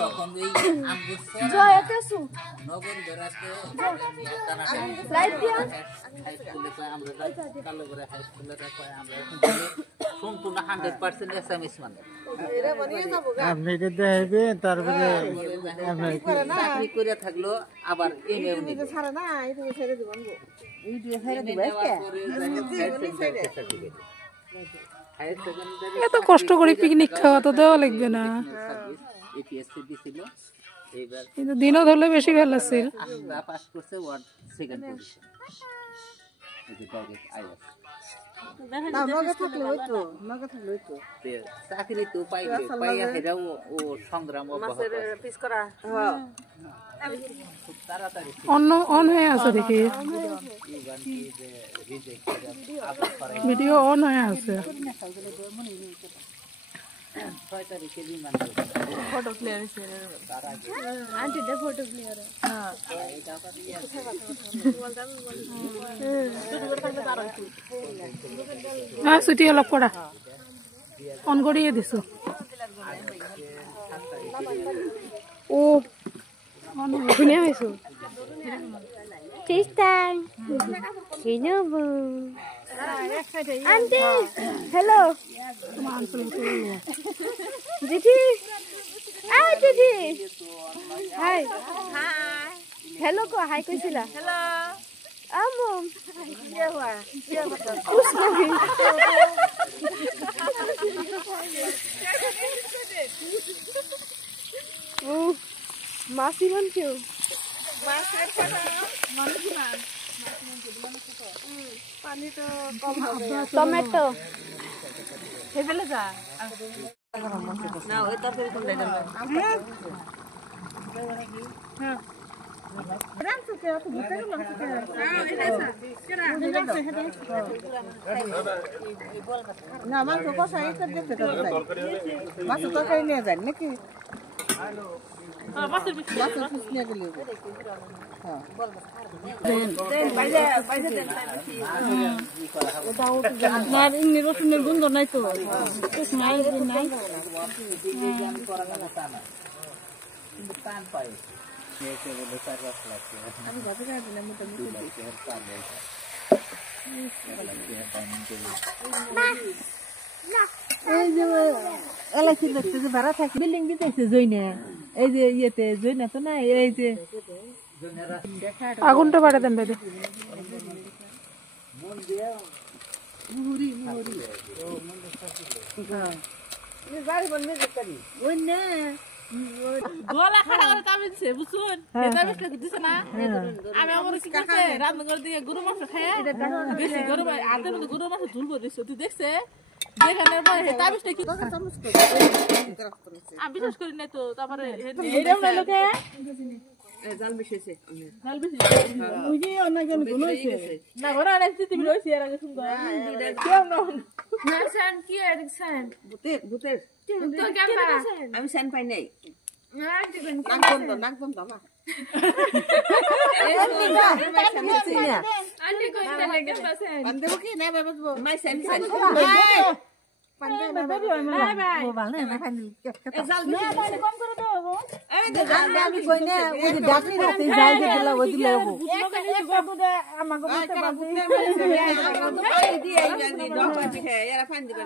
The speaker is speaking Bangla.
তখন ওই নগর বেড়াতে হাই স্কুলে আমরা কালো করে হাই স্কুলে আমরা সম্পূর্ণ 100% এসএমএস মানে আপনি কি দেখবেন তারপরে চাকরি করে থাকলো আবার এমএও নিবে ছাড়া না এটা ছেড়ে দিব এই দিয়ে ছেড়ে দিব এত কষ্ট করে পিকনিক খাওয়া তো দেওয়া লাগবে না এপিএসসি দিছিল এইবার কিন্তু দিনও ধরলে বেশি ভালো আছে আমরা পাস করছে ওয়ার্ড সেকেন্ড পজিশন এই টার্গেট আইএস না মগে থাকলে হইতো মগে থাকলে হইতো চাকরি তো পাইয়া হেরাও ও সংগ্রাম অব্যাহত পিস করা হ্যাঁ খুব তাড়াতাড়ি অন হয়ে আছে দেখি ভিডিও অন হয়ে আছে ফটো ক্লিয়ার হইছে আন্টি দে ফটো ক্লিয়ার হ্যাঁ হ্যাঁ ছুটি অলপ কৰা অন কৰিয়ে দিছো ও ধুনীয়া হৈছো Tristan, Shinobu, Auntie, hello, Didi, ah Didi, hi, hello ko, hi kaisila, hello Mom, ये हुआ kus nahi, oh, masi man kyo. पानी तो कम हो गया टमेटो हे बेले जा ना ओइ तरकारी कम लेना हां राम से के तो भीतर लग के हां ना मान को सही कर देते तो मास तो कहीं नहीं जाने ना कि हां मास किसने के लिए हां আপনার ইংরেজি রসুনের গন্ধ নাই তো নাই নাই আমি ভাবি না দিলাম এই যে এলাচি দেখতে যে ভাড়া থাকে বিল্ডিং দিতেছে জইনা এই যে ইয়েতে জইনা তো না এই যে আগুনটা বাড়া দেন বেদে মুহুরি মুহুরি হ্যাঁ এই বাড়ি বন্ধ করি ওই না গোলা খাড়া করে তামিলছে বুঝুন এটা বেশ দিছে না আমি আমার কি করতে রান্না করে দিয়ে গরু মাংস খায় বেশি গরু আতে মধ্যে গরু মাংস ঝুলবো দিছে তুই দেখছে যেখানে পরে তাবিজটা কি আমি বিশ্বাস করি না তো তারপরে এইরকম না লোকে জাল বেশিছে জাল বেশি ওই যে অনেক গুণ হইছে না ঘরে অনেক তুমি রইছে এর আগে সুন্দর কেউ না না সান কি এরকশন ভূতের তো কেন আমি সান পাই নাই নাক বন্ধ মা আন্টি কই লাগে পাছেন বন্ধ কি না বাবু মাই সান সান পান্ডে না বাবু বাই বাই ও ভালো না খালি এই জাল বেশি কম করে দাও এই তো জাল আমি কই না ওই যে ডাকনি রাতে যাই যেগুলা ওই দিলে হবো আমাকে বলতে বাবু দিয়ে এই জানি 10 পাঁচ খেয়ে এরা ফান দিবে